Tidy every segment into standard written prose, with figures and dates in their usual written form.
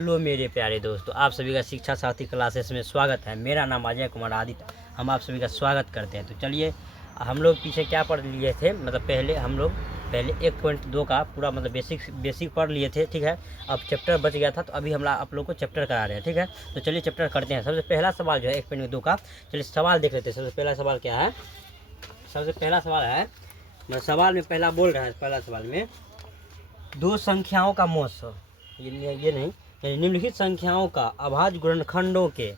Hello मेरे प्यारे दोस्तों, आप सभी का शिक्षा साथी क्लासेस में स्वागत है। मेरा नाम अजय कुमार आदित्य, हम आप सभी का स्वागत करते हैं। तो चलिए, हम लोग पीछे क्या पढ़ लिए थे, मतलब पहले हम लोग 1.2 का पूरा मतलब बेसिक पढ़ लिए थे, ठीक है। अब चैप्टर बच गया था, तो अभी हम आप लोग को चैप्टर करा रहे हैं, ठीक है। तो चलिए चैप्टर करते हैं। सबसे पहला सवाल जो है 1.2 का, चलिए सवाल देख लेते हैं। सबसे पहला सवाल क्या है? सबसे पहला सवाल है, मतलब सवाल में पहला बोल रहा है, पहला सवाल में दो संख्याओं का मौसा, ये नहीं, यानी निम्नलिखित संख्याओं का अभाज्य गुणनखंडों के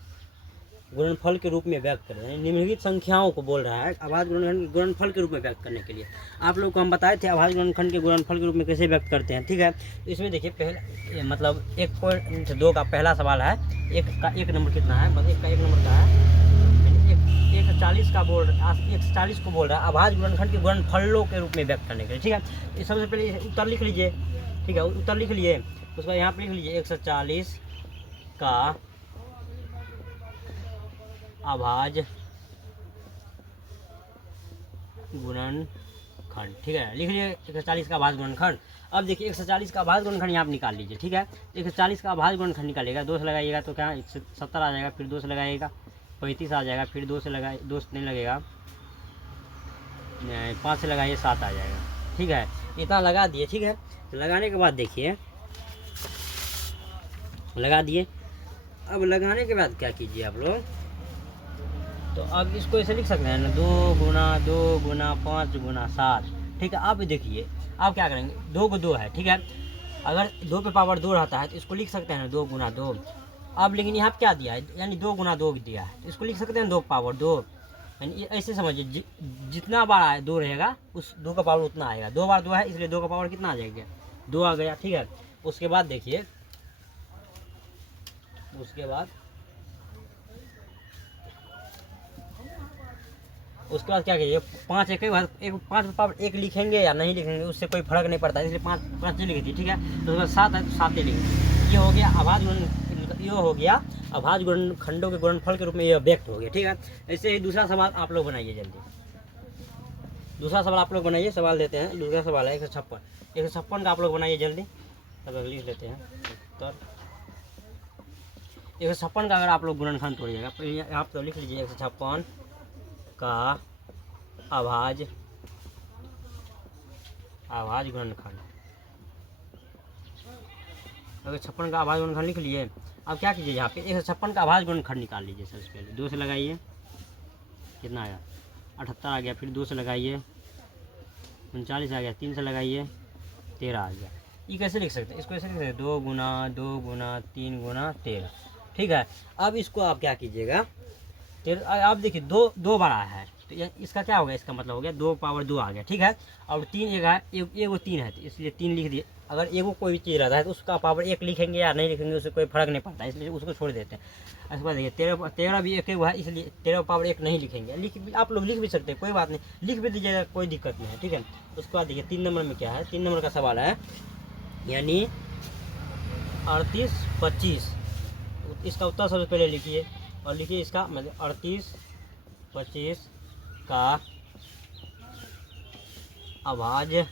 गुणनफल के रूप में व्यक्त करें। यानी निम्नलिखित संख्याओं को बोल रहा है अभाज्य गुणनफल के रूप में व्यक्त करने के लिए। आप लोग को हम बताए थे अभाज्य गुणनखंड के गुणनफल के रूप में कैसे व्यक्त करते हैं, ठीक है। तो इसमें देखिए पहला मतलब 1.2 का पहला सवाल है। एक का एक नंबर कितना है, मतलब एक का एक नंबर का है, 140 का बोल 140 को बोल रहा है अभाज्य गुणनखंड के गुणनफलों के रूप में व्यक्त करने के लिए, ठीक है। तो सबसे पहले उत्तर लिख लीजिए, ठीक है। उत्तर लिख लिए, उसके बाद यहाँ पे लिख लीजिए 140 का अभाज्य गुणनखंड, ठीक है। लिख लिए 140 का अभाज्य गुणनखंड। अब देखिए 140 का अभाज्य गुणनखंड यहाँ पे निकाल लीजिए, ठीक है। 140 का अभाज्य गुणनखंड निकालेगा, 2 से लगाइएगा तो क्या 170 आ जाएगा, फिर 2 से लगाइएगा 35 आ जाएगा, फिर 2 से नहीं लगेगा, 5 से लगाइए 7 आ जाएगा, ठीक है। इतना लगा दिए, ठीक है। तो लगाने के बाद देखिए, लगा दिए। अब लगाने के बाद क्या कीजिए आप लोग, तो अब इसको ऐसे लिख सकते हैं ना, 2 गुना 2 गुना 5 गुना 7, ठीक है। अब देखिए आप क्या करेंगे, 2 को 2 है, ठीक है। अगर 2 पे पावर 2 रहता है तो इसको लिख सकते हैं 2 गुना 2। अब लेकिन यहाँ क्या दिया है, यानी 2 गुना 2 दिया है, तो इसको लिख सकते हैं 2 पावर 2। यानी ऐसे समझिए, जितना बार 2 रहेगा उस 2 का पावर उतना आएगा। 2 बार 2 है, इसलिए 2 का पावर कितना आ जाएगा, 2 आ गया, ठीक है। उसके बाद देखिए, उसके बाद क्या कीजिए, 5 एक 5 पावर 1 लिखेंगे या नहीं लिखेंगे उससे कोई फर्क नहीं पड़ता, इसलिए 5 लिख दी, ठीक है। तो उसके बाद 7 है तो 7 लिख दी। ये हो गया अभाज्य गुणन, ये हो गया अभाज्य गुणनखंडों के गुणनफल के रूप में ये व्यक्त हो गया, ठीक है। ऐसे ही दूसरा सवाल आप लोग बनाइए जल्दी। दूसरा सवाल आप लोग बनाइए, सवाल देते हैं। दूसरा सवाल है 156 का आप लोग बनाइए जल्दी, तब लिख लेते हैं उत्तर। 156 का अगर आप लोग गुणनखंड तोड़िएगा तो आप तो लिख लीजिए 156 का अभाज्य गुणनखंड। अगर 56 का अभाज्य गुणनखंड लिख लिए। अब क्या कीजिए, यहाँ पे 156 का अभाज्य गुणनखंड निकाल लीजिए। सबसे पहले 2 से लगाइए, कितना आया 78 आ गया, फिर 2 से लगाइए 39 आ गया, 3 से लगाइए 13 आ गया। ये कैसे लिख सकते हैं, इसको ऐसे लिख सकते हैं 2 गुना 2 गुना 3 गुना 13, ठीक है। अब इसको आप क्या कीजिएगा, आप देखिए 2 बार आया है, तो इसका क्या होगा, इसका मतलब हो गया 2 पावर 2 आ गया, ठीक है। और 3 एक है, एगो 3 है, तो इसलिए 3 लिख दिए। अगर एगो कोई भी चीज़ रहता है तो उसका पावर 1 लिखेंगे या नहीं लिखेंगे उससे कोई फर्क नहीं पड़ता, इसलिए उसको छोड़ देते हैं। इसके बाद देखिए 13 भी एक है, इसलिए 13 पावर 1 नहीं लिखेंगे। आप लोग लिख भी सकते हैं, कोई बात नहीं, लिख भी दीजिएगा, कोई दिक्कत नहीं है, ठीक है। उसके बाद देखिए 3 नंबर में क्या है, 3 नंबर का सवाल है, यानी 38 25। इसका उत्तर सबसे पहले लिखिए, और लिखिए इसका मतलब 38 25 का अभाज्य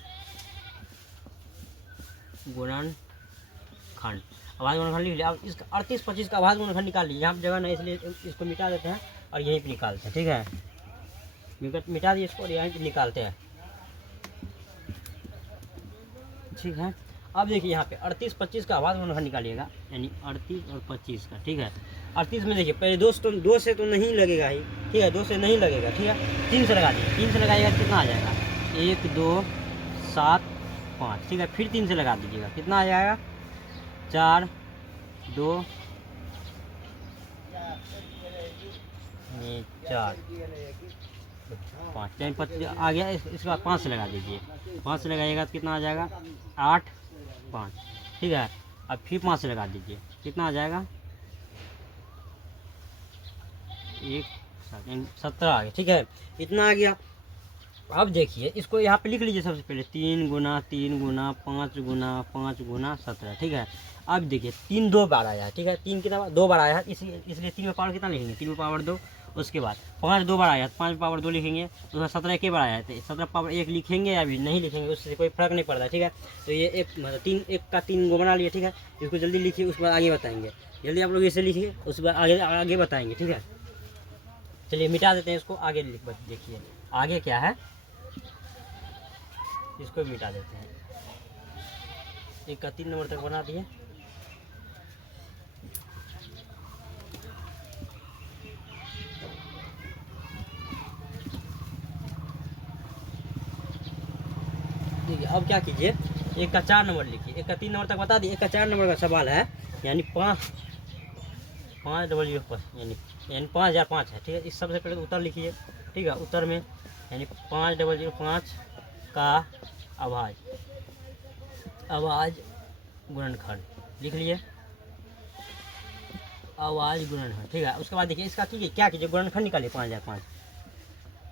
गुणनखंड। अभाज्य गुणनखंड लिख लिया। अब इसका 38 25 का अभाज्य गुणनखंड निकाल लीजिए। यहाँ पर जगह नहीं, इसलिए इसको मिटा देते हैं और यहीं पे निकालते हैं, ठीक है। मिटा दिए इसको और यहीं पे निकालते हैं, ठीक है। अब देखिए यहाँ पे 38 25 का अभाज्य गुणनखंड निकालिएगा, यानी 38 और 25 का, ठीक है। 38 में देखिए पहले 2 से तो नहीं लगेगा ही, ठीक है, 2 से नहीं लगेगा, ठीक है। 3 से लगा दीजिए, 3 से लगाइएगा कितना आ जाएगा, 1 2 7 5, ठीक है। फिर 3 से लगा दीजिएगा, कितना आ जाएगा 4 2 4 5, 25 आ गया। इसके बाद 5 से लगा दीजिए, 5 से लगाइएगा तो कितना आ जाएगा 8 5, ठीक है। अब फिर 5 से लगा दीजिए, कितना आ जाएगा 1 17 आ गया, ठीक है। इतना आ गया। अब देखिए इसको यहाँ पे लिख लीजिए सबसे पहले 3 गुना 3 गुना 5 गुना 5 गुना 17, ठीक है। अब देखिए 3 2 बार आया है, ठीक है। 3 कितना 2 बार आया है, इसलिए 3 में पावर कितना लिखेंगे, 3 में पावर 2, उसके बाद 5 2 बार आया, 5 पावर 2 लिखेंगे, उसके बाद 17 एक बार आया, तो 17 पावर 1 लिखेंगे या भी नहीं लिखेंगे, उससे कोई फर्क नहीं पड़ता, ठीक है। तो ये एक मतलब 3 1 का 3 गो बना लिए, ठीक है। इसको जल्दी लिखिए, उसके बाद आगे बताएंगे। जल्दी आप लोग इसे लिखिए, उसके बाद आगे आगे बताएंगे, ठीक है। चलिए मिटा देते हैं इसको, आगे देखिए आगे क्या है, इसको मिटा देते हैं। 1 का 3 नंबर तक बना दिए। देखिए अब क्या कीजिए, 1 का 4 नंबर लिखिए। 1 का 3 नंबर तक बता दिए, 1 का 4 नंबर का सवाल है, यानी 5 यानी 5005 है, ठीक है। इस सबसे पहले तो उत्तर लिखिए, ठीक है। उत्तर में यानी 5005 का आवाज गुणनखंड लिख लिए, आवाज गुणनखंड, ठीक है। उसके बाद देखिए इसका कीजिए, क्या कीजिए, गुणनखंड निकालिए 5005,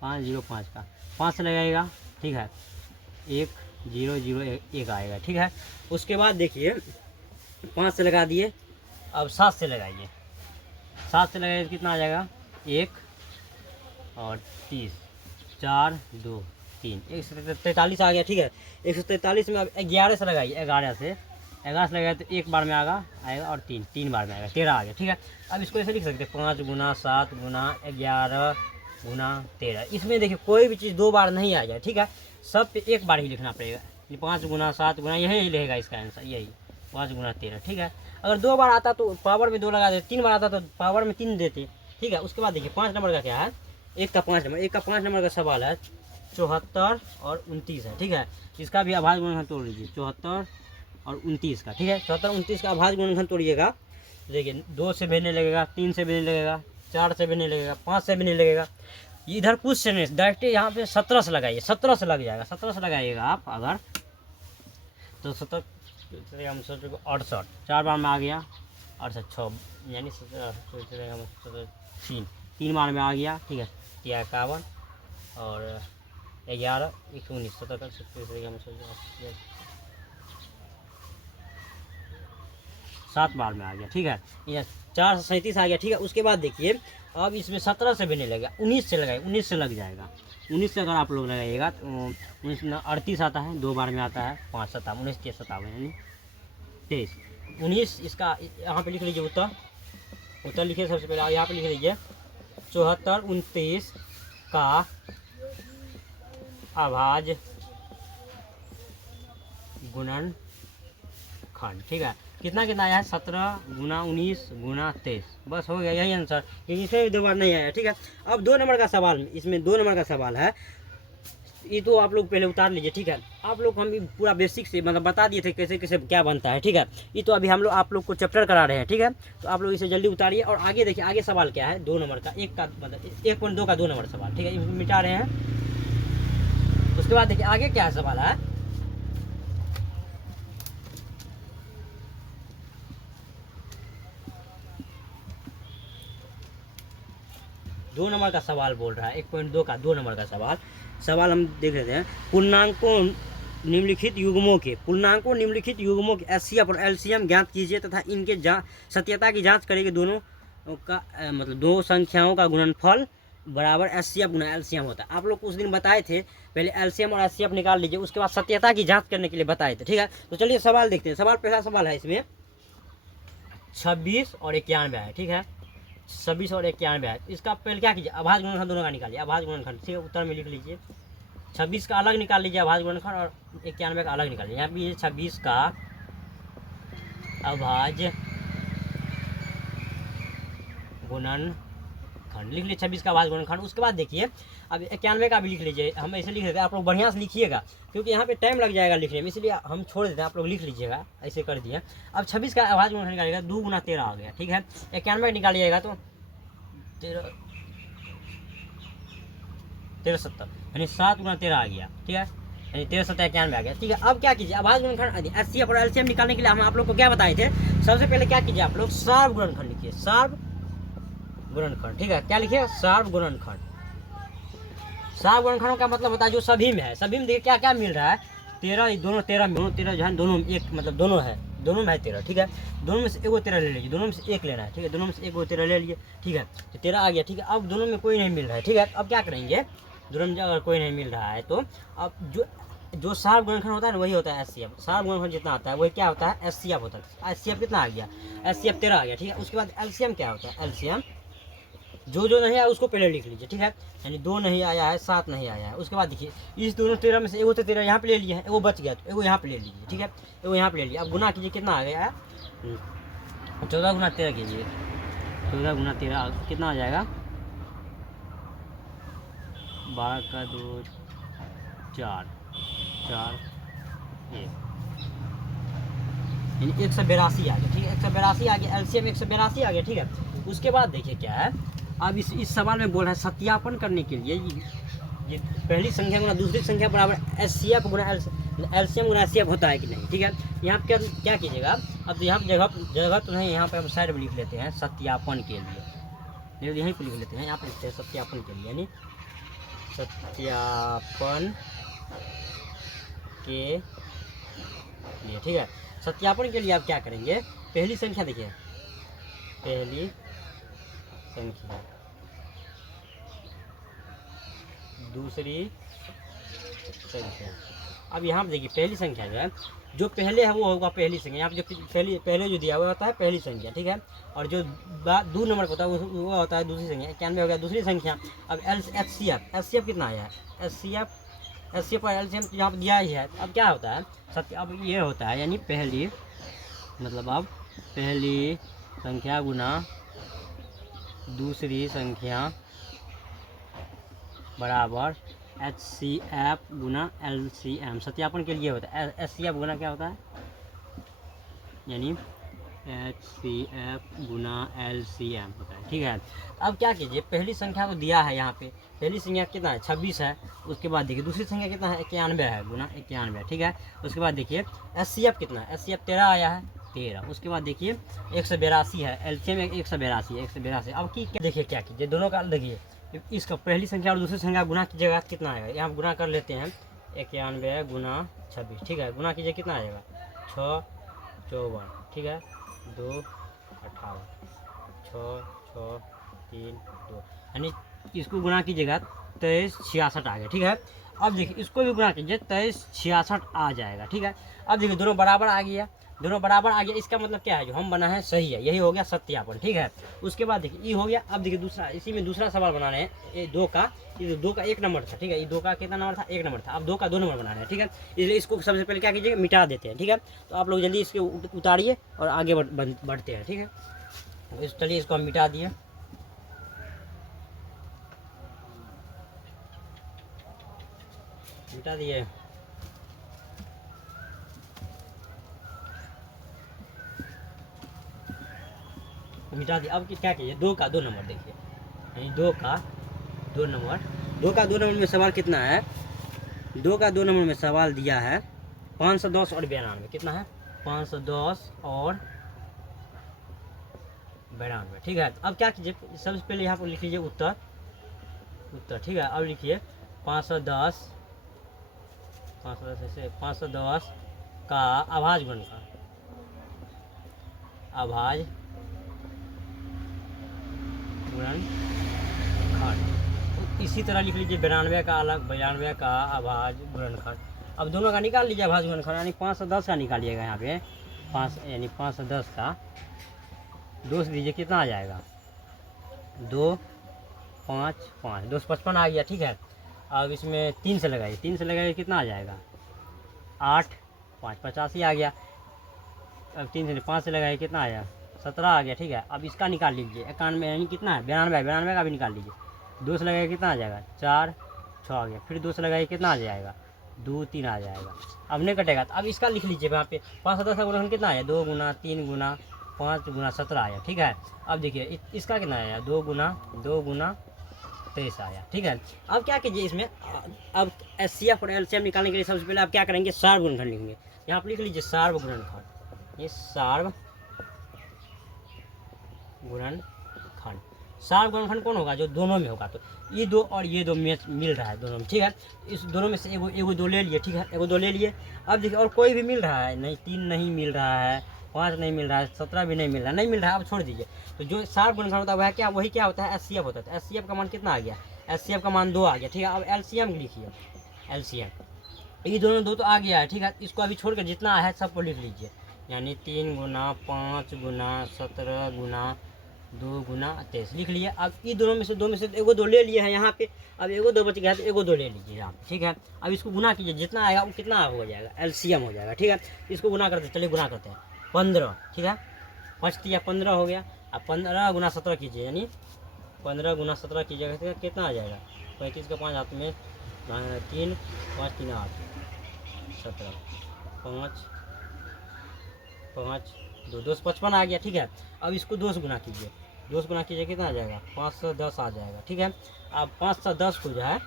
505 का 5 से लगाइएगा, ठीक है। 1001 आएगा, ठीक है। उसके बाद देखिए 5 से लगा दिए, अब 7 से लगाइए, 7 से लगाइए कितना आ जाएगा, 1 और 30, 4 2 3, 143 आ गया, ठीक है। 143 में अब 11 से लगाइए, 11 से लगाए तो 1 बार में आएगा और 3 बार में आएगा, 13 आ गया, ठीक है। अब इसको ऐसे लिख सकते हैं 5 गुना 7 गुना 11 गुना 13। इसमें देखिए कोई भी चीज़ 2 बार नहीं आ जाए, ठीक है। सब पे 1 बार ही लिखना पड़ेगा, 5 गुना 7 गुना, यही रहेगा इसका आंसर, यही 5 गुना 13, ठीक है। अगर 2 बार आता तो पावर में 2 लगा देते, 3 बार आता तो पावर में 3 देते, ठीक है। उसके बाद देखिए 5 नंबर का क्या है, 1 का 5 नंबर का सवाल है 74 और 29 है, ठीक है। इसका भी आभाज्य गुणनखंड तोड़ लीजिए, 74 और 29 का, ठीक है। 74 29 का आभाज्य गुणनखंड तोड़िएगा, देखिए 2 से भेजने लगेगा, 3 से भेजने लगेगा, 4 से भेजने लगेगा, 5 से भेजने लगेगा। इधर कुछ से नहीं, डायरेक्ट यहाँ पे 17 से लगाइए, 17 से लग जाएगा, 17 से लगाइएगा आप अगर, तो 17 हम सोचो 68, 4 बार में आ गया, 68 6 यानी 3 बार में आ गया, ठीक है। 51 और 11 119 17 7 बार में आ गया, ठीक है। यह 4 से 37 आ गया, ठीक है। उसके बाद देखिए अब इसमें 17 से भी नहीं लगेगा, 19 से लगाए, 19 से लग जाएगा। 19 से अगर आप लोग लगाइएगा तो 19 में 38 आता है, 2 बार में आता है, 5 7 19 3 57 यानी 23 19। इसका यहाँ पे लिख लीजिए उत्तर लिखिए, सबसे पहले यहाँ पे लिख लीजिए 74 29 का आभाज्य गुणनखंड, ठीक है। कितना आया है, 17 गुना 19 गुना 23, बस हो गया, यही आंसर, क्योंकि इसमें भी 2 बार नहीं आया, ठीक है। अब 2 नंबर का सवाल, इसमें 2 नंबर का सवाल है, ये तो आप लोग पहले उतार लीजिए, ठीक है। आप लोग हम पूरा बेसिक से मतलब बता दिए थे कैसे कैसे क्या बनता है, ठीक है। ये तो अभी हम लोग आप लोग को चैप्टर करा रहे हैं, ठीक है। तो आप लोग इसे जल्दी उतारिए और आगे देखिए, आगे सवाल क्या है, 2 नंबर का, 1 का मतलब 1.2 का 2 नंबर सवाल, ठीक है। इसमें मिटा रहे हैं। उसके बाद देखिए आगे क्या है सवाल है, दो नंबर का सवाल बोल रहा है, 1.2 का 2 नंबर का सवाल हम देख लेते हैं। पूर्णांकों निम्नलिखित युग्मों के एचसीएफ और एलसीएम ज्ञात कीजिए तथा इनके सत्यता की जांच करेंगे। दोनों का मतलब 2 संख्याओं का गुणनफल बराबर एचसीएफ गुना एलसीएम होता है। आप लोग उस दिन बताए थे, पहले एलसीएम और एचसीएफ निकाल लीजिए, उसके बाद सत्यता की जांच करने के लिए बताए थे, ठीक है। तो चलिए सवाल देखते हैं। पहला सवाल है इसमें 26 और 91 है, ठीक है। 26 और 91 है। इसका पहले क्या कीजिए, आभाज्य गुणनखंड दोनों का निकालिए, आभाज्य गुणनखंड, ठीक है। उत्तर में लिख लीजिए 26 का अलग निकाल लीजिए आभाज्य गुणनखंड और 91 का अलग निकाल लीजिए। यहाँ भी 26 का अभाज्य गुणनखंड लिख लीजिए, 26 का अभाज्य गुणनखंड। उसके बाद देखिए अब 91 का भी लिख लीजिए, हम ऐसे लिख देते हैं, आप लोग बढ़िया से लिखिएगा क्योंकि यहाँ पे टाइम लग जाएगा लिखने में, इसलिए हम छोड़ देते हैं, आप लोग लिख लीजिएगा, ऐसे कर दिए। अब 26 का अभाज्य गुणनखंड निकालिएगा, 2 गुना 13 आ गया, ठीक है। 91 निकालिएगा तो 13 70 यानी 7 गुना 13 आ गया, ठीक है। यानी 13 7 91 आ गया, ठीक है। अब क्या कीजिए, आभाज्य गुणनखंड एचसीएफ और एलसीएम निकालने के लिए हम आप लोग को क्या बताए थे, सबसे पहले क्या कीजिए, आप लोग सार्व गुणनखंड लिखिए, सार्व गुणनखंड, ठीक है। क्या लिखिए, सार्व गुणनखंड। सार्व गुणनखंड का मतलब होता है जो सभी में है। सभी में देखिए क्या क्या मिल रहा है, 13 दोनों 13 में, 13 जो है दोनों एक मतलब दोनों है, दोनों में है 13, ठीक है। दोनों में से एगो 13 ले लीजिए, दोनों में से एक लेना है, ठीक है। दोनों में से एगो 13 ले लिए, ठीक है। तो 13 आ गया, ठीक है। अब दोनों में कोई नहीं मिल रहा है, ठीक है। अब क्या करेंगे, दोनों में अगर कोई नहीं मिल रहा है तो अब जो सार गुणनखंड होता है ना वही होता है एचसीएफ। सार गुणनखंड जितना आता है वही क्या होता है, एचसीएफ होता है। एचसीएफ कितना आ गया, एचसीएफ 13 आ गया, ठीक है। उसके बाद एलसीएम क्या होता है, एलसीएम जो नहीं आया उसको पहले लिख लीजिए, ठीक है। यानी 2 नहीं आया है, 7 नहीं आया है। उसके बाद देखिए इस दोनों 13 में से एगो तो 13 यहाँ पे ले लिया है, एगो बच गया तो एगो यहाँ पे ले लीजिए, ठीक है। एगो यहाँ पे ले लिया। अब गुना कीजिए, कितना आ गया है, 14 गुना 13 कीजिए, 14 गुना 13 कितना आ जाएगा, 12 का 2 4 4 1, यानी 182 आ गया, ठीक है। 182 आ गया, एलसीएम 182 आ गया, ठीक है। उसके बाद देखिए क्या है, अब इस सवाल में बोल रहा है सत्यापन करने के लिए ये पहली संख्या गुना दूसरी संख्या बराबर एचसीएफ गुना एलसीएम गुना एचसीएफ होता है कि नहीं, ठीक है। यहाँ पे क्या कीजिएगा, अब यहाँ जगह तो नहीं, यहाँ पे हम साइड में लिख लेते हैं सत्यापन के लिए, यहीं पर लिख लेते हैं, यहाँ पे लिखते हैं सत्यापन के लिए, यानी सत्यापन के लिए, ठीक है। सत्यापन के लिए आप क्या करेंगे, पहली संख्या देखिए, पहली संख्या दूसरी संख्या। अब यहाँ पे देखिए पहली संख्या जो है, जो पहले है वो होगा पहली संख्या। यहाँ पे जो पहले जो दिया हुआ होता है पहली संख्या, ठीक है। और जो 2 नंबर का होता है वो होता है दूसरी संख्या। 91 हो गया दूसरी संख्या। अब एचसीएफ कितना आया है, एचसीएफ और एलसीएम यहाँ पर दिया ही है। अब क्या होता है अब ये होता है, यानी पहली मतलब अब पहली संख्या गुना दूसरी संख्या बराबर एचसीएफ गुना एलसीएम। सत्यापन के लिए होता है एचसीएफ गुना क्या होता है, यानी एचसीएफ गुना एलसीएम होता है, ठीक है। अब क्या कीजिए, पहली संख्या तो दिया है यहाँ पे, पहली संख्या कितना है 26 है। उसके बाद देखिए दूसरी संख्या कितना है 91 है, गुना 91, ठीक है। उसके बाद देखिए एचसीएफ कितना है, एचसीएफ 13 आया है, 13। उसके बाद देखिए 182 है, एलसीएम 182। अब की देखिए क्या कीजिए, दोनों का देखिए इसका पहली संख्या और दूसरी संख्या गुना कीजिएगा कितना आएगा, यहाँ गुना कर लेते हैं 91 गुना 26, ठीक है। गुना कीजिए कितना आएगा 6 54, ठीक है, 2 18, 6 6 3 2, यानी इसको गुना कीजिएगा 23 66 आ गया, ठीक है। अब देखिए इसको भी गुना कीजिए 23 66 आ जाएगा, ठीक है। अब देखिए दोनों बराबर आ गया, दोनों बराबर आ गया, इसका मतलब क्या है, जो हम बना है सही है, यही हो गया सत्यापन, ठीक है। उसके बाद देखिए ये हो गया। अब देखिए दूसरा, इसी में दूसरा सवाल बना रहे हैं, ये 2 का 1 नंबर था, ठीक है। ये 2 का कितना नंबर था, 1 नंबर था। अब 2 का 2 नंबर बना रहे हैं, ठीक है। इसलिए इसको सबसे पहले क्या कीजिएगा, मिटा देते हैं, ठीक है। तो आप लोग जल्दी इसके उतारिए और आगे बढ़ते हैं, ठीक है। चलिए इसको हम मिटा दिए, मिटा दिए। मिटा दिया। अब क्या कीजिए, 2 का 2 नंबर देखिए, यानी 2 का 2 नंबर में सवाल कितना है, 2 का 2 नंबर में सवाल दिया है 510 और 92, कितना है 510 और 92, ठीक है। अब क्या कीजिए, सबसे पहले यहाँ पर लिख लीजिए उत्तर, ठीक है। अब लिखिए 510 का अभाज्य गुणनखंड, अभाज्य गुणनखंड। इसी तरह लिख लीजिए 92 का अलग, 92 का अभाज्य गुणनखंड। अब दोनों का निकाल लीजिए अभाज्य गुणनखंड, यानी 510 का निकालिएगा यहाँ पे 5, यानी 510 का 2 से दीजिए कितना आ जाएगा 2 5 5, 2 से 55 आ गया, ठीक है। अब इसमें 3 से लगाइए, 3 से लगाइए कितना आ जाएगा 8 5 85 आ गया। अब 3 से 5 से लगाइए कितना आया 17 आ गया, ठीक है। अब इसका निकाल लीजिए 91, यानी कितना है 92 का भी निकाल लीजिए। 2 से लगाइए कितना आ जाएगा 4 6 आ गया, फिर 2 से लगाइए कितना आ जाएगा 2 3 आ जाएगा। अब नहीं कटेगा, तो अब इसका लिख लीजिए यहाँ पे 510 का गुणनखंड कितना आया 2 गुना 3 गुना 5 गुना 17 आया, ठीक है। अब देखिए इसका कितना आया 2 गुना 23 आया, ठीक है। अब क्या कीजिए इसमें, अब एचसीएफ और एलसीएम निकालने के लिए सबसे पहले आप क्या करेंगे, सार्व गुणनखंड लिखेंगे। यहाँ पर लिख लीजिए सार्व गुणनखंड, ये सार्व गुणनखंड। सार गुणनखंड कौन होगा, जो दोनों में होगा। तो ये दो और ये दो मैच मिल रहा है दोनों में, ठीक है। इस दोनों में से एगो एगो दो ले लिए, ठीक है, एगो दो ले लिए। अब देखिए और कोई भी मिल रहा है नहीं, 3 नहीं मिल रहा है, 5 नहीं मिल रहा है, 17 भी नहीं मिल रहा है, नहीं मिल रहा है, अब छोड़ दीजिए। तो जो सार गुणनखंड होता है वह क्या, वही क्या होता है, एचसीएफ होता है। तो एचसीएफ का मान कितना आ गया, एचसीएफ का मान 2 आ गया, ठीक है। अब एलसीएम लिखिए, एलसीएम ये दोनों दो तो आ गया है, ठीक है। इसको अभी छोड़ कर जितना है सबको लिख लीजिए, यानी 3 गुना 5 गुना 17 गुना 2 गुना 23 लिख लिए। अब ये दोनों में से एगो दो ले लिए हैं यहाँ पे, अब एगो दो बच गया तो एगो दो ले लीजिए यहाँ पे, ठीक है। अब इसको गुना कीजिए, जितना आएगा वो कितना हो जाएगा, एलसीएम हो जाएगा, ठीक है। इसको गुना करते, चलिए गुना करते हैं, 15, ठीक है, 5 या 15 हो गया। अब 15 गुना 17 कीजिए, यानी 15 गुना 17 कीजिएगा तो कितना आ जाएगा, 35 का 5 हाथ में 3 5 3 8 17 5 5 2 2 55 आ गया, ठीक है। अब इसको 2 से गुना कीजिए, 2 से गुना कीजिए कितना आ जाएगा, 510 आ जाएगा, ठीक है। अब 510 को जो है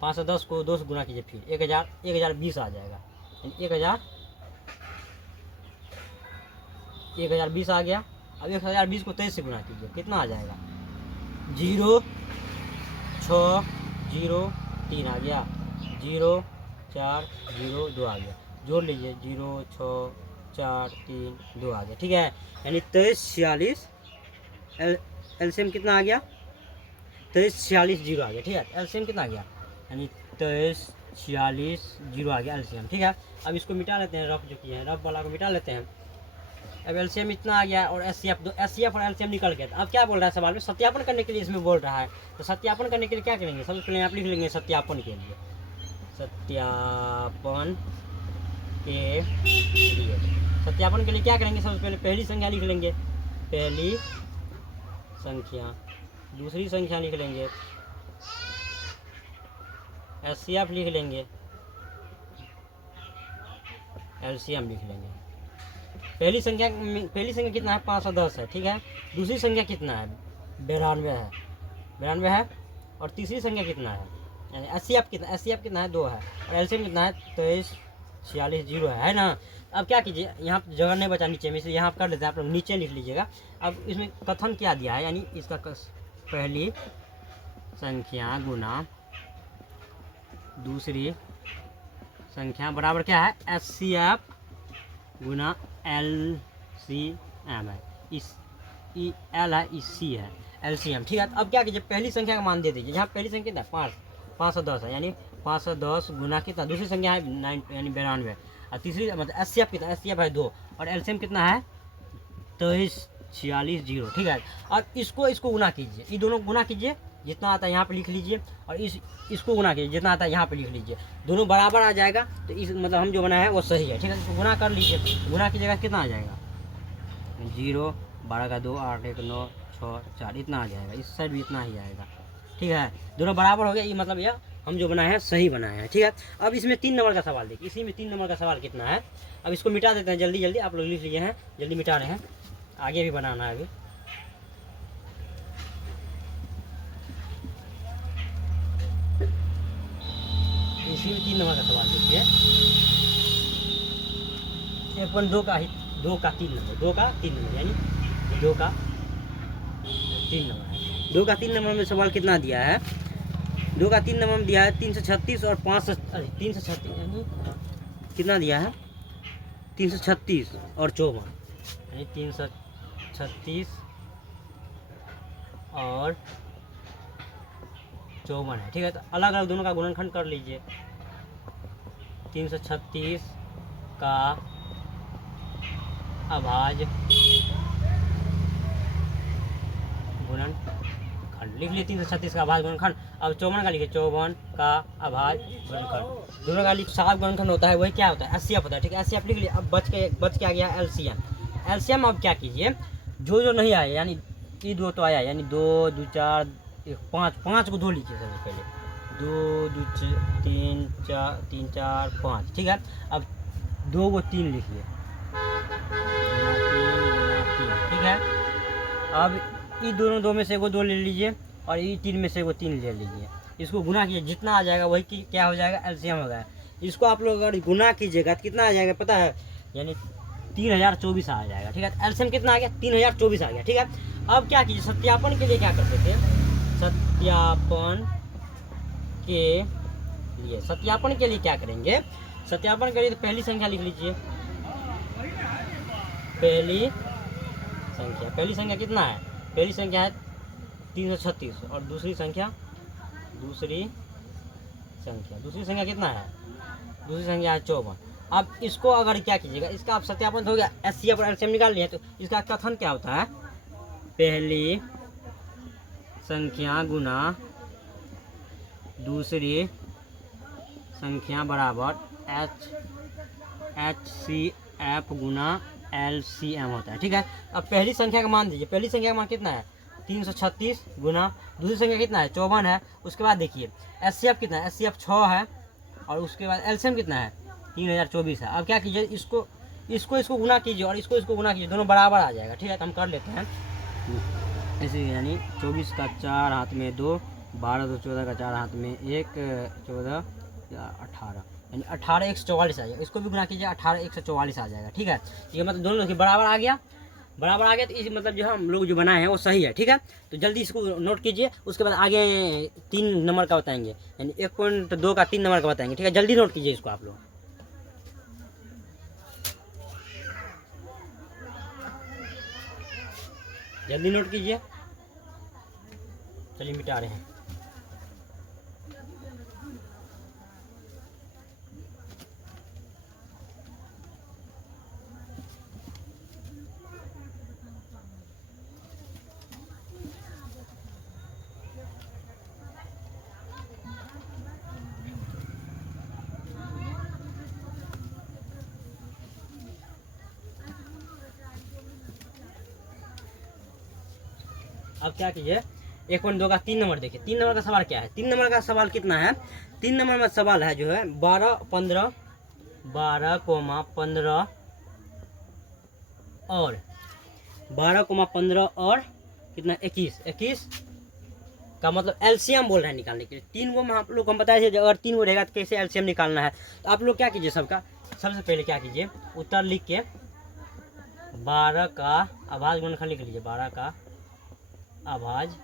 510 को 2 से गुना कीजिए, फिर 1020 आ जाएगा, 1020 आ गया। अब 1020 को 23 से गुना कीजिए, कितना आ जाएगा, 0 6 0 3 आ गया, 0 4 0 2 आ गया, जोड़ लीजिए 0 6 4 3 2 आ गया, ठीक है। यानी 23 46 एलसीएम कितना आ गया, 23 46 0 आ गया, ठीक है। एलसीएम कितना आ गया, यानी 23 46 0 आ गया एलसीएम, ठीक है। अब इसको मिटा लेते हैं, रफ जो किए हैं रफ वाला को मिटा लेते हैं। अब एलसीएम इतना आ गया और एचसीएफ और एलसीएम निकल गया। अब क्या बोल रहा है सवाल में, सत्यापन करने के लिए इसमें बोल रहा है। तो सत्यापन करने के लिए क्या करेंगे, सबसे पहले आप लिख लेंगे सत्यापन के लिए, सत्यापन के लिए, सत्यापन के लिए क्या करेंगे, सबसे पहले पहली संख्या लिख लेंगे, पहली संख्या, दूसरी संख्या लिख लेंगे, एचसीएफ लिख लेंगे, एलसीएम लिख लेंगे। पहली संख्या कितना है, 510 है, ठीक है। दूसरी संख्या कितना है, 92 है। और तीसरी संख्या कितना है, यानी एचसीएफ कितना है, 2 है। और एलसीएम कितना है, 23 46 0 है ना। अब क्या कीजिए, यहाँ पर जगह नहीं बचा नीचे में, इसलिए यहाँ कर लेते हैं, आप लोग नीचे लिख लीजिएगा। अब इसमें कथन क्या दिया है, यानी इसका पहली संख्या गुना दूसरी संख्या बराबर क्या है, एचसीएफ गुना एलसीएम है, इस एल है, इस सी है, एलसीएम, ठीक है। अब क्या कीजिए, पहली संख्या का मान दे दीजिए, यहाँ पहली संख्या कितना है, 510 है, यानी 510 गुना कितना, दूसरी संख्या है 9 यानी 92, और तीसरी मतलब एचसीएफ कितना, एचसीएफ है 2 और एलसीएम कितना है 23 46 0, ठीक है। और इसको गुना कीजिए, ये दोनों गुना कीजिए, जितना आता है यहाँ पे लिख लीजिए, और इसको गुना कीजिए, जितना आता है यहाँ पे लिख लीजिए, दोनों बराबर आ जाएगा। तो इस मतलब हम जो बनाया है वो सही है, ठीक है। इसको गुना कर लीजिए, गुना कीजिएगा कितना आ जाएगा, 0 12 का 2 8 1 9 6 4 इतना आ जाएगा, इस साइड भी इतना ही आएगा, ठीक है। दोनों बराबर हो गया, ये मतलब यह हम जो बनाए हैं सही बनाए हैं, ठीक है। अब इसमें 3 नंबर का सवाल देखिए, इसी में 3 नंबर का सवाल कितना है। अब इसको मिटा देते हैं जल्दी जल्दी, आप लोग लिख लीजिए हैं, जल्दी मिटा रहे हैं, आगे भी बनाना है अभी। इसी में 3 नंबर का सवाल देखिए, 2 का 3 नंबर, 2 का 3 नंबर, यानी 2 का 3 नंबर है। 2 का 3 नंबर में सवाल कितना दिया है, 2 का 3 नंबर में दिया है 336 और 336 यानी कितना दिया है, 336 और 54, यानी 336 और 54 है, ठीक है। तो अलग अलग दोनों का गुणनखंड कर लीजिए, 336 का अभाज्य गुणनखंड लिख लिए, 336 का अभाज्य गुणनखंड। अब 54 का लिखिए, 54 का अभाज्य गुणनखंड, दोनों का लिख साफ गुणनखंड होता है, वही क्या होता है, एचसीएफ होता है, ठीक है। एचसीएफ लिख लिए। अब बच के आ गया एलसीएम। एलसीएम अब क्या कीजिए, जो नहीं आया, यानी ये 2 तो आया, यानी 2 2 4 5 को 2 लीजिए सबसे पहले, 2 2 3 4 5, ठीक है। अब 2 को 3 लिखिए, 3, ठीक है। अब ये दोनों 2 में से एगो 2 ले लीजिए और ये 3 में से एगो 3 ले लीजिए, इसको गुना कीजिए, जितना आ जाएगा वही क्या हो जाएगा, एलसीएम हो गया। इसको आप लोग अगर गुना कीजिएगा तो कितना आ जाएगा पता है, यानी 3024 आ जाएगा। ठीक है, एलसीएम कितना आ गया? 3024 आ गया। ठीक है, अब क्या कीजिए, सत्यापन के लिए क्या करते थे, सत्यापन के लिए क्या करेंगे, सत्यापन करिए तो पहली संख्या लिख लीजिए, पहली संख्या कितना है, पहली संख्या है 336 और दूसरी संख्या कितना है, दूसरी संख्या है 54। अब इसको अगर क्या कीजिएगा, इसका आप सत्यापन हो गया, एचसीएफ और एलसीएम निकाल लिए, तो इसका कथन क्या होता है, पहली संख्या गुना दूसरी संख्या बराबर HCF गुना LCM होता है। ठीक है, अब पहली संख्या का मान दीजिए, पहली संख्या का मान कितना है 336 गुना दूसरी संख्या कितना है 54 है। उसके बाद देखिए HCF कितना है, HCF 6 है और उसके बाद LCM कितना है 3024 है। अब क्या कीजिए, इसको गुना कीजिए और इसको गुना कीजिए, दोनों बराबर आ जाएगा। ठीक है, तो हम कर लेते हैं ऐसे, यानी 24 का 4 हाथ में 2, 12 तो 14 का 4 हाथ में 1, 14 18, यानी 18 144 आ जाएगा। इसको भी गुना कीजिए, 18 144 आ जाएगा। ठीक है, ये मतलब दोनों के बराबर आ गया, तो इस मतलब जो हम लोग जो बनाए हैं वो सही है। ठीक है, तो जल्दी इसको नोट कीजिए, उसके बाद आगे 3 नंबर का बताएंगे, यानी 1.2 का 3 नंबर का बताएंगे। ठीक है, जल्दी नोट कीजिए इसको आप लोग, जल्दी नोट कीजिए। चलिए मिटा रहे हैं। अब क्या कीजिए, 1.2 का 3 नंबर देखिए, 3 नंबर का सवाल क्या है, 3 नंबर का सवाल कितना है, 3 नंबर में सवाल है जो है 12, 15 और 12,15 और कितना 21 का मतलब एलसीएम बोल रहे हैं निकालने के लिए। 3 गो में आप लोग हम बताए थे, अगर 3 गो रहेगा तो कैसे एलसीएम निकालना है। तो आप लोग क्या कीजिए, सबसे पहले क्या कीजिए, उत्तर लिख के 12 का अभाज्य गुणनखंड लिख लीजिए, 12 का अभाज्य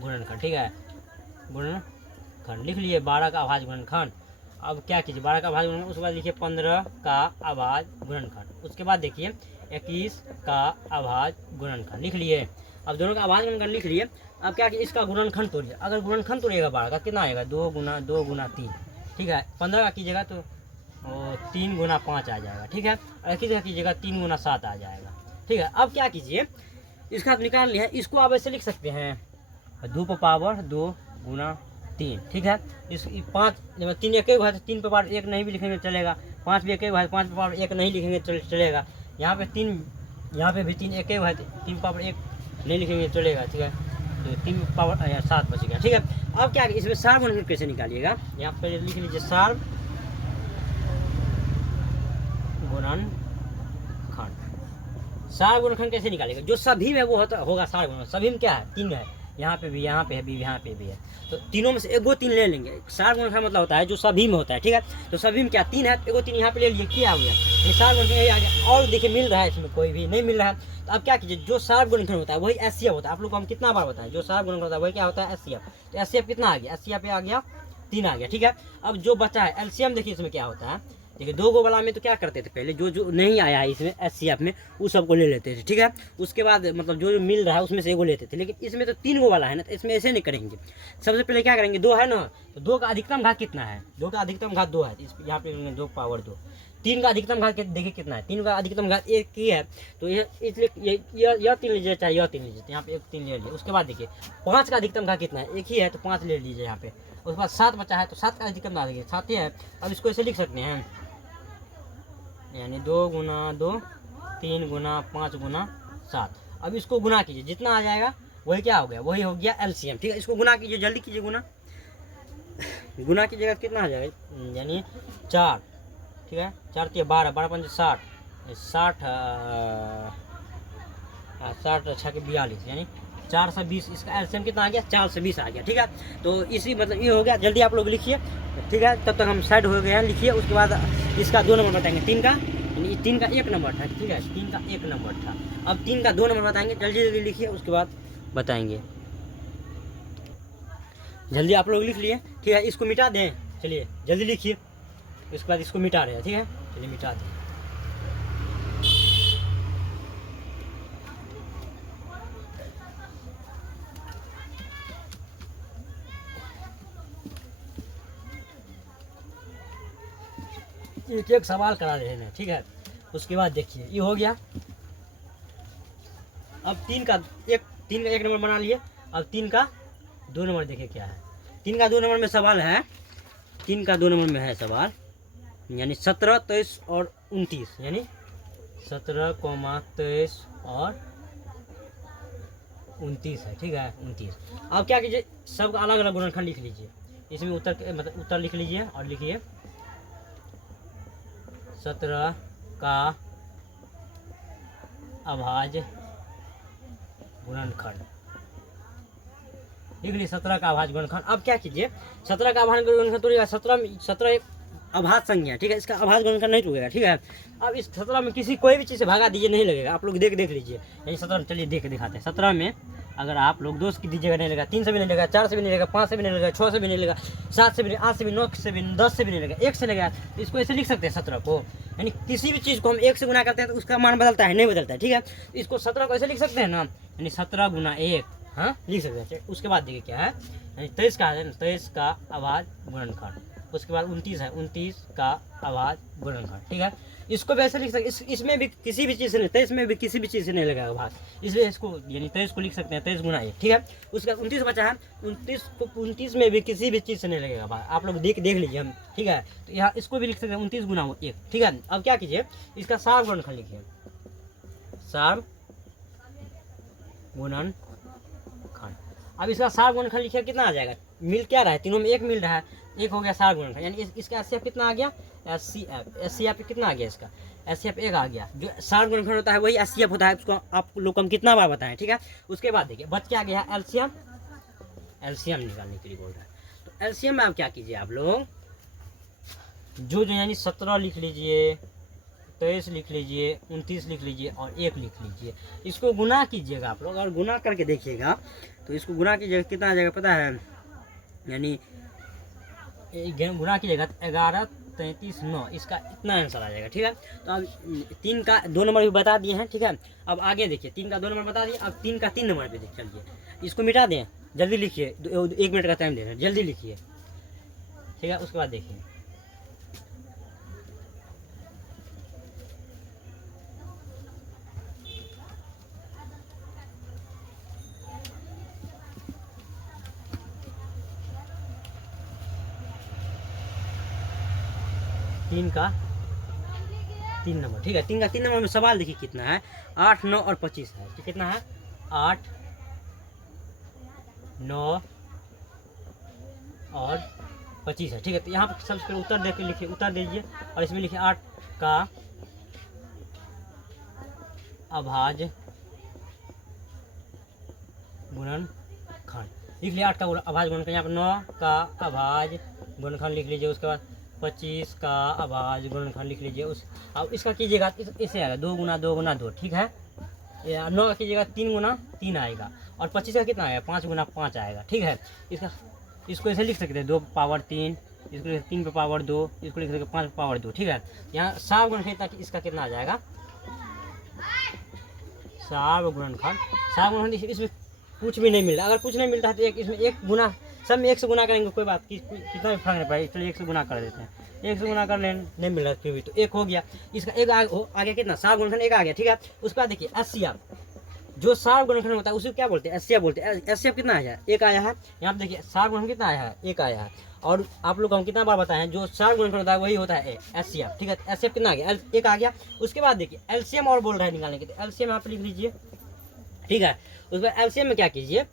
गुणनखंड। ठीक है, गुणनखंड लिख लिए, 12 का अभाज्य गुणनखंड। अब क्या कीजिए, 12 का अभाज्य गुणनखंड, उसके बाद लिखिए 15 का अभाज्य गुणनखंड, उसके बाद देखिए 21 का अभाज्य गुणनखंड लिख लिए। अब दोनों का अभाज्य गुणनखंड लिख लिए। अब क्या कीजिए, इसका गुणनखंड तोड़िए, अगर गुणनखंड तोड़िएगा 12 का कितना आएगा, 2 गुना 3। ठीक है, 15 का कीजिएगा तो 3 गुना 5 आ जाएगा। ठीक है, और 21 का कीजिएगा 3 गुना 7 आ जाएगा। ठीक है, अब क्या कीजिए, इसका निकाल लिया है, इसको आप ऐसे लिख सकते हैं 2 पर पावर 2 गुना 3। ठीक है, इस 5 जब 3 एक है तो 3 पर पावर 1 नहीं भी लिखेंगे चलेगा, 5 भी एक है 5 पर पावर 1 नहीं लिखेंगे चलेगा, यहाँ पे 3, यहाँ पे भी 3 एक है 3 पावर 1 नहीं लिखेंगे चलेगा। ठीक है, तो 3 पावर 7 बच गया। ठीक है, अब क्या इसमें सार गुणनखंड कैसे निकालिएगा, यहाँ पे लिख लीजिए सार गुणनखंड कैसे निकालेगा, जो सभी में वो होगा सार गुणनखंड। सभी में क्या है 3 है, यहाँ पे भी यहाँ पे भी है, तो तीनों में से एगो 3 ले लेंगे। सार गुणनखंड मतलब होता है जो सभी में होता है। ठीक है, तो सभी में क्या 3 है, एगो 3 यहाँ पे ले लिए, क्या हो गया, सार गुणनखंड यही आ गया। और देखिए मिल रहा है, इसमें कोई भी नहीं मिल रहा है। तो अब क्या कीजिए, जो सार गुणनखंड होता है वही एचसीएफ होता है। आप लोग को हम कितना बार बताएं, जो सार गुणनखंड होता है वही क्या होता है एचसीएफ। तो एचसीएफ कितना आ गया, एचसीएफ पे आ गया 3 आ गया। ठीक है, अब जो बचा है एलसीएम, देखिए इसमें क्या होता है, देखिए 2 गो वाला में तो क्या करते थे पहले, जो नहीं आया है इसमें एचसीएफ में उस सबको ले लेते थे। ठीक है, उसके बाद मतलब जो मिल रहा है उसमें से एगो लेते थे, लेकिन इसमें तो 3 गो वाला है ना, तो इसमें ऐसे नहीं करेंगे। सबसे पहले क्या करेंगे, 2 है ना, तो 2 का अधिकतम घात कितना है, 2 का अधिकतम घात 2 है, यहाँ पे 2 पावर 2। 3 का अधिकतम घात देखिए कितना है, 3 का अधिकतम घात 1 ही है, तो इसलिए यह 3 लीजिए चाहे यह 3 लीजिए, तो यहाँ पे 1 3 ले लीजिए। उसके बाद देखिए 5 का अधिकतम घात कितना है, 1 ही है, तो 5 ले लीजिए यहाँ पे। उसके बाद 7 बचा है, तो 7 का अधिकतम घात देखिए 7 ही है। अब इसको ऐसे लिख सकते हैं, यानी 2 गुना 2 3 गुना 5 गुना 7। अब इसको गुना कीजिए, जितना आ जाएगा वही क्या हो गया, वही हो गया एलसीएम। ठीक है, इसको गुना कीजिए, जल्दी कीजिए, गुना कीजिएगा कितना आ जाएगा, यानी 4। ठीक है, 4 3 12, 12 5 60, 60 6 के 42, यानी 4 से 20। इसका एलसीएम कितना आ गया, 4 से 20 आ गया। ठीक है, तो इसी मतलब ये हो गया। जल्दी आप लोग लिखिए। ठीक है, तब तक हम साइड हो गए हैं, लिखिए। उसके बाद इसका 2 नंबर बताएंगे, 3 का यानी 3 का 1 नंबर था, ठीक है, 3 का 1 नंबर था। अब 3 का 2 नंबर बताएंगे, जल्दी जल्दी लिखिए, उसके बाद बताएंगे। जल्दी आप लोग लिख लिए, ठीक है, इसको मिटा दें, चलिए जल्दी लिखिए, उसके बाद इसको मिटा रहे हैं, ठीक है, चलिए मिटा दें। एक एक सवाल करा रहे हैं, ठीक है, उसके बाद देखिए ये हो गया। अब 3 का 1 नंबर बना लिए। अब 3 का 2 नंबर देखिए क्या है। 3 का 2 नंबर में सवाल है, 3 का 2 नंबर में है सवाल, यानी 17, 23 और 29, यानी 17, 23 और 29 है, ठीक है, 29। अब क्या कीजिए, सबका अलग अलग गुणनखंड लिख लीजिए, इसमें उत्तर मतलब उत्तर लिख लीजिए और लिखिए 17 का अभाज्य गुणनखंड, लिख लीजिए 17 का अभाज्य गुणनखंड। अब क्या कीजिए, 17 का अभाज्य गुणनखंड तोड़िएगा, 17 एक अभाज्य संख्या, ठीक है, इसका अभाज्य गुणनखंड नहीं टूटेगा, ठीक है। अब इस 17 में किसी कोई भी चीज़ से भागा दीजिए, नहीं लगेगा, आप लोग देख लीजिए, यानी 17 में, चलिए देख के दिखाते हैं। 17 में अगर आप लोग 2 से दीजिएगा नहीं लगेगा, 3 से भी नहीं लगेगा, 4 से भी नहीं लगेगा, 5 से भी नहीं लगेगा, 6 से भी नहीं लगेगा, 7 से भी नहीं, 8 से भी, 9 से भी, 10 से भी नहीं लगेगा, 1 से लगेगा। तो इसको ऐसे लिख सकते हैं 17 को, यानी किसी भी चीज़ को हम 1 से गुना करते हैं तो उसका मान बदलता है, नहीं बदलता है, ठीक है। तो इसको 17 को ऐसे लिख सकते हैं ना, यानी 17 गुना 1, हाँ लिख सकते हैं। उसके बाद देखिए क्या है, यानी 23 का है, 23 का अभाज्य गुणनखंड। उसके बाद 29 है, 29 का अभाज्य गुणनखंड, ठीक है। इसको भी ऐसे लिख सकते, इसमें भी किसी भी चीज़ से नहीं, 23 में भी किसी भी चीज़ से नहीं लगेगा भाग, इसलिए इसको यानी 23 को लिख सकते हैं 23 गुना 1, ठीक है। उसके बाद 29 बचा है, 29 में भी किसी भी चीज़ से नहीं लगेगा भाग, आप लोग देख लीजिए हम, ठीक है। तो यहाँ इसको भी लिख सकते हैं 29 गुना 1, ठीक है। अब क्या कीजिए, इसका सार गुणनखंड लिखिए, सार गुणनखंड। अब इसका सार गुणनखंड लिखिए, कितना आ जाएगा, मिल क्या रहा है, तीनों में 1 मिल रहा है, 1 हो गया सार गुणनखंड, यानी इसका एचसीएफ कितना आ गया, एचसीएफ कितना आ गया, इसका एचसीएफ 1 आ गया। जो सार गुणनखंड होता है वही एचसीएफ होता है, उसको आप लोग को हम कितना बार बताएं, ठीक है। उसके बाद देखिए बच क्या गया, एलसीएम, एलसीएम निकालने के लिए बोल रहा है। तो एलसीएम में आप क्या कीजिए, आप लोग जो यानी 17 लिख लीजिए, 23 लिख लीजिए, 29 लिख लीजिए और 1 लिख लीजिए। इसको गुना कीजिएगा आप लोग, और गुना करके देखिएगा तो इसको गुना कीजिएगा कितना आ जाएगा पता है, यानी गुना कीजिएगा 11, 33, 9, इसका इतना आंसर आ जाएगा, ठीक है। तो अब 3 का 2 नंबर भी बता दिए हैं, ठीक है। अब आगे देखिए, 3 का 2 नंबर बता दिए, अब 3 का 3 नंबर पे देखिए, चलिए इसको मिटा दें, जल्दी लिखिए, 1 मिनट का टाइम दे रहे हैं, जल्दी लिखिए, ठीक है। उसके बाद देखिए, तीन का 3 नंबर, ठीक है। 3 का 3 नंबर में सवाल देखिए कितना है, 8, 9 और 25 है, तो कितना है 8, 9 और 25 है, ठीक है। तो यहाँ पर सबसे पहले उत्तर देख के लिखिए, उत्तर दीजिए और इसमें लिखिए 8 का अभाज्य गुणनखंड, लिख लिया 8 का अभाज्य गुणनखंड। यहाँ पर 9 का अभाज्य गुणनखंड लिख लीजिए, उसके बाद 25 का अभाज्य गुणनखंड लिख लीजिए। उस अब इसका कीजिएगा इससे आएगा 2 गुना 2 गुना 2, ठीक है। 9 का कीजिएगा 3 गुना 3 आएगा, और 25 का कितना आएगा 5 गुना 5 आएगा, ठीक है। इसको ऐसे लिख सकते हैं 2 पावर 3, इसको लिख 3 पे पावर 2, इसको लिख सकते 5 पे पावर 2, ठीक है। यहाँ साव गुणनखंड इसका कितना आ जाएगा, साव गुणनखंड इसमें कुछ भी नहीं मिल रहा, अगर कुछ नहीं मिलता है तो इसमें 1 गुना, सब में 1 से गुना करेंगे, कोई बात कितना भी फर्क नहीं पड़ेगा, चलिए 1 से गुना कर देते हैं, 1 से गुना कर लें, नहीं मिल रहा फिर भी, तो 1 हो गया, इसका 1 आगे कितना, साव गुणनखंड 1 आ गया, ठीक है। उसके बाद देखिए एचसीएफ, जो साव गुणनखंड होता है उसे क्या बोलते हैं, एचसीएफ बोलते हैं। एचसीएफ कितना आया है, 1 आया है, यहाँ पे देखिए साव गुणनखंड कितना आया है, 1 आया है। और आप लोग को हम कितना बार बताए हैं, जो साव गुणनखंड होता है वही होता है एचसीएफ, ठीक है। एचसीएफ कितना आ गया, 1 आ गया। उसके बाद देखिए एलसीएम और बोल रहा है निकालने के, तो एलसीएम आप लिख लीजिए, ठीक है। उसके बाद एलसीएम में क्या कीजिए,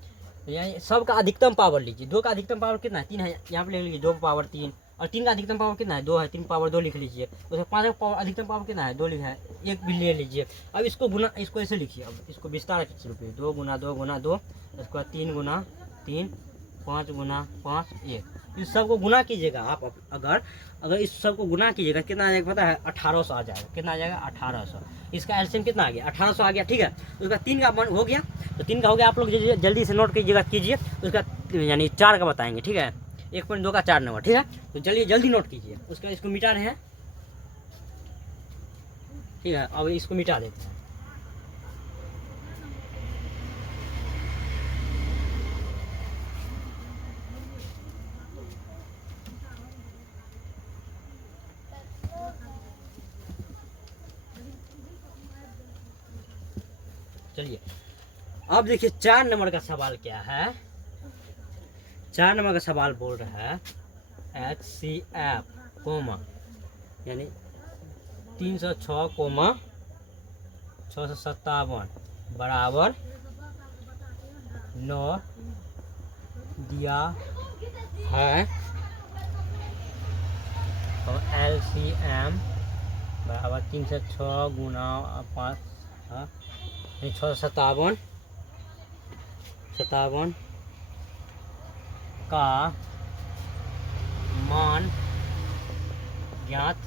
यानी सब का अधिकतम पावर लीजिए, 2 का अधिकतम पावर कितना है 3 है, यहाँ पे लिख लीजिए 2 पावर 3, और 3 का अधिकतम पावर कितना है 2 है, 3 पावर 2 लिख लीजिए। उसके 5 का पावर अधिकतम पावर कितना है 2 लिखा है, 1 भी ले लीजिए। अब इसको गुना, इसको ऐसे लिखिए, अब इसको विस्तार कीजिए, 2 गुना 2 गुना 2, उसके बाद 3 गुना 3, 5 गुना 5 1। इस सब को गुना कीजिएगा आप अगर इस सब को गुना कीजिएगा कितना आ जाएगा पता है? 1800 आ जाएगा। कितना आ जाएगा? 1800। इसका एलसीएम कितना आ गया? 1800 आ गया, ठीक है। उसका 3 का हो गया, तो 3 का हो गया। आप लोग जल्दी से नोट कीजिए उसका, यानी 4 का बताएंगे, ठीक है। 1.2 का 4 नंबर, ठीक है। तो चलिए जल्दी नोट कीजिए उसका। इसको मिटा रहे हैं, ठीक है। अब इसको मिटा देते हैं। चलिए अब देखिए 4 नंबर का सवाल क्या है। 4 नंबर का सवाल बोल रहा है HCF कोमा, यानी 306 कोमा 657 बराबर 9 दिया है। और LCM बराबर 306 गुना 5 657 का मान ज्ञात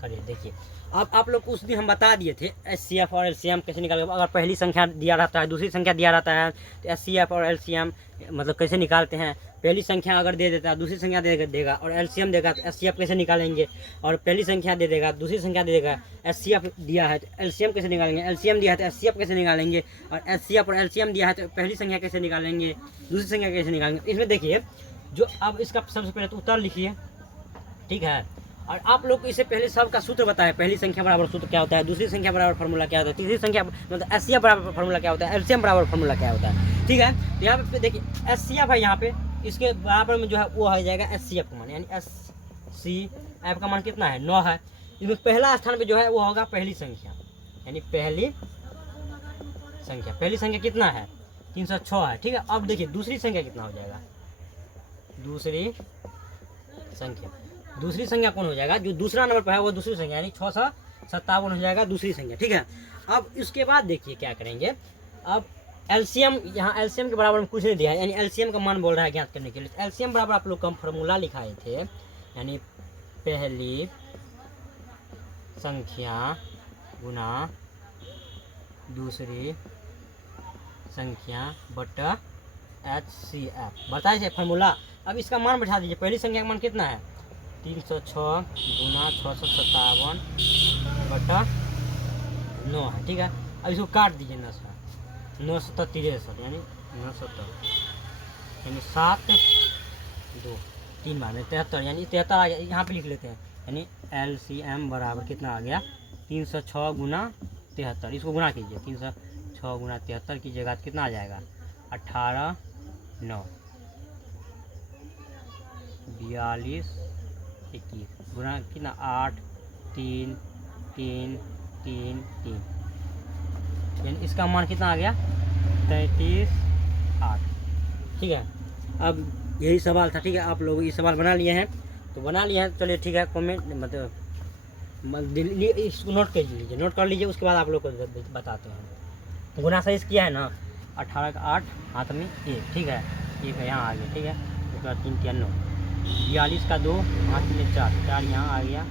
करिए। देखिए अब आप लोग को उस दिन हम बता दिए थे HCF और LCM कैसे निकालेंगे। अगर पहली संख्या दिया रहता है, दूसरी संख्या दिया रहता है, तो HCF और LCM मतलब कैसे निकालते हैं। पहली संख्या अगर दे देता है, दूसरी संख्या दे देगा, और LCM देगा तो HCF कैसे निकालेंगे। और पहली संख्या दे देगा, दूसरी संख्या दे देगा, HCF दिया है तो LCM कैसे निकालेंगे, LCM दिया है तो HCF कैसे निकालेंगे, और HCF और LCM दिया है तो पहली संख्या कैसे निकालेंगे, दूसरी संख्या कैसे निकालेंगे। इसमें देखिए जो अब इसका सबसे पहले तो उत्तर लिखिए, ठीक है। और आप लोग को इससे पहले सबका सूत्र बताया, पहली संख्या बराबर सूत्र क्या होता है, दूसरी संख्या बराबर फार्मूला क्या होता है, तीसरी संख्या मतलब HCF बराबर फार्मूला क्या होता है, LCM बराबर फार्मूला क्या होता है, ठीक है। तो यहाँ पे देखिए HCF है, यहाँ पे इसके बराबर में जो है वो हो जाएगा HCF का मान, यानी HCF का मान कितना है? 9 है। इसमें पहला स्थान पे जो है वो होगा पहली संख्या, यानी पहली संख्या कितना है? 306 है, ठीक है। अब देखिए दूसरी संख्या कितना हो जाएगा? दूसरी संख्या कौन हो जाएगा? जो दूसरा नंबर पर है वो दूसरी संख्या, यानी 657 हो जाएगा दूसरी संख्या, ठीक है। अब इसके बाद देखिए क्या करेंगे। अब LCM, यहाँ LCM के बराबर में कुछ नहीं दिया है, यानी LCM का मान बोल रहा है ज्ञात करने के लिए। LCM बराबर आप लोग का फॉर्मूला लिखाए थे, यानी पहली संख्या गुना दूसरी संख्या बटा HCF बताए थे फॉर्मूला। अब इसका मान बैठा दीजिए। पहली संख्या का मान कितना है? 306 गुना 657 बटा 9 है, ठीक है। अब इसको काट दीजिए 9 7 63, यानी 9 7 यानी 7 2 3 बार में 73, यानी 73 आ गया। यहाँ पे लिख लेते हैं, यानी LCM बराबर कितना आ गया? 306 गुना 73। इसको गुना कीजिए, 306 गुना 73 की जगह कितना आ जाएगा? 18 9 42 21 गुना कितना? 8 3 3 3 3, यानी इसका मान कितना आ गया? 33 8, ठीक है। अब यही सवाल था, ठीक है। आप लोग ये सवाल बना लिए हैं तो बना लिए हैं, चलिए ठीक है। कमेंट मतलब इसको नोट कर लीजिए, नोट कर लीजिए। उसके बाद आप लोग को बताते हैं। गुना सही किया है ना? 18 का 8 हाथ में 1, ठीक है। 1 यहाँ आ गया, ठीक है। उसके बाद 3 3 9, 42 का 2 हाथ में 4 यहाँ आ गया,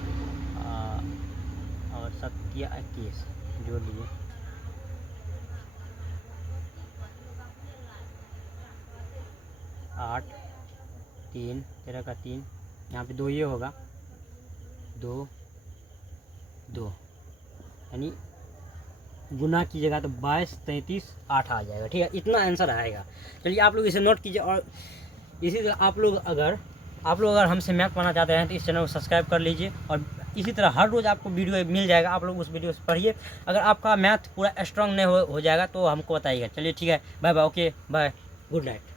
और 7 21 जोड़ लीजिए। 8 3 13 का 3, यहाँ पे 2 ये होगा, 2 2, यानी गुना कीजिएगा तो 22 33 8 आ जाएगा, ठीक है। इतना आंसर आएगा। चलिए आप लोग इसे नोट कीजिए। और इसी तरह आप लोग अगर हमसे मैथ पढ़ना चाहते हैं तो इस चैनल को सब्सक्राइब कर लीजिए। और इसी तरह हर रोज़ आपको वीडियो मिल जाएगा, आप लोग उस वीडियो से पढ़िए। अगर आपका मैथ पूरा स्ट्रांग नहीं हो जाएगा तो हमको बताइएगा। चलिए ठीक है, bye bye, okay bye, good night.